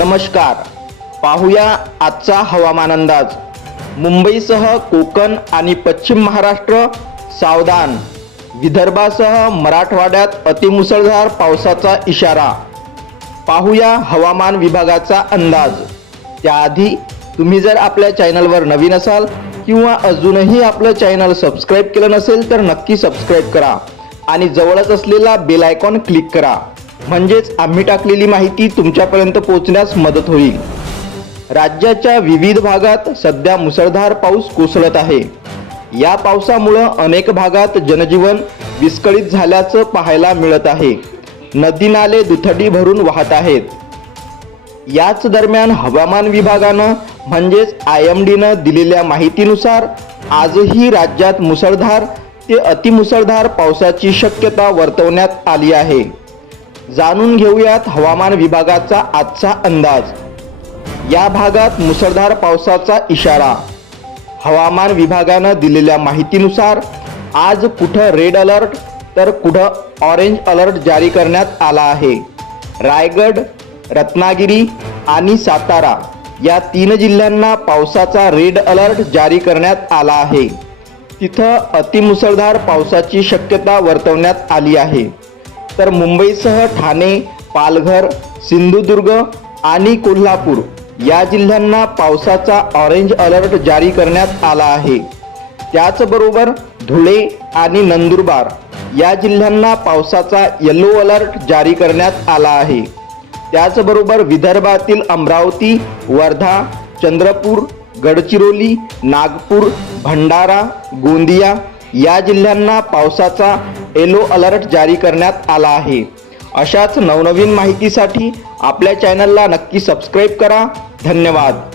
नमस्कार. पाहूया आजचा हवामान अंदाज. मुंबईसह कोकण आणि पश्चिम महाराष्ट्र सावधान. विदर्भासह मराठवाड्यात अतिमुसळधार पावसाचा इशारा. पाहूया हवामान विभागाचा अंदाज. त्याआधी तुम्ही जर आपल्या चॅनलवर नवीन असाल किंवा अजूनही आपलं चॅनल सबस्क्राईब केलं नसेल तर नक्की सबस्क्राईब करा. आणि जवळच असलेला बेल आयकॉन क्लिक करा. म्हणजेच आम्ही टाकलेली माहिती तुमच्यापर्यंत पोहोचण्यास मदत होईल. राज्याच्या विविध भागात सध्या मुसळधार पाऊस कोसळत आहे. या पावसामुळं अनेक भागात जनजीवन विस्कळीत झाल्याचं पाहायला मिळत आहे. नदी नाले दुथडी भरून वाहत आहेत. याच दरम्यान हवामान विभागानं म्हणजेच आय एम डीनं दिलेल्या माहितीनुसार आजही राज्यात मुसळधार ते अतिमुसळधार पावसाची शक्यता वर्तवण्यात आली आहे. जाणून घेऊयात हवामान विभागाचा आजचा अंदाज. या भागात मुसळधार पावसाचा इशारा. हवामान विभागानं दिलेल्या माहितीनुसार आज कुठं रेड अलर्ट तर कुठं ऑरेंज अलर्ट जारी करण्यात आला आहे. रायगड रत्नागिरी आणि सातारा या तीन जिल्ह्यांना पावसाचा रेड अलर्ट जारी करण्यात आला आहे. तिथं अतिमुसळधार पावसाची शक्यता वर्तवण्यात आली आहे. तर मुंबईसह ठाणे पालघर सिंधुदुर्ग आणि कोल्हापूर या जिल्ह्यांना पावसाचा ऑरेंज अलर्ट जारी करण्यात आला आहे. त्याचबरोबर धुळे आणि नंदुरबार या जिल्ह्यांना पावसाचा येलो अलर्ट जारी करण्यात आला आहे. त्याचबरोबर विदर्भातील अमरावती वर्धा चंद्रपूर गडचिरोली नागपूर भंडारा गोंदिया या जिल्ह्यांना पावसाचा येलो अलर्ट जारी करण्यात आला आहे. अशाच नवनवीन माहितीसाठी आपल्या चॅनलला नक्की सबस्क्राईब करा. धन्यवाद.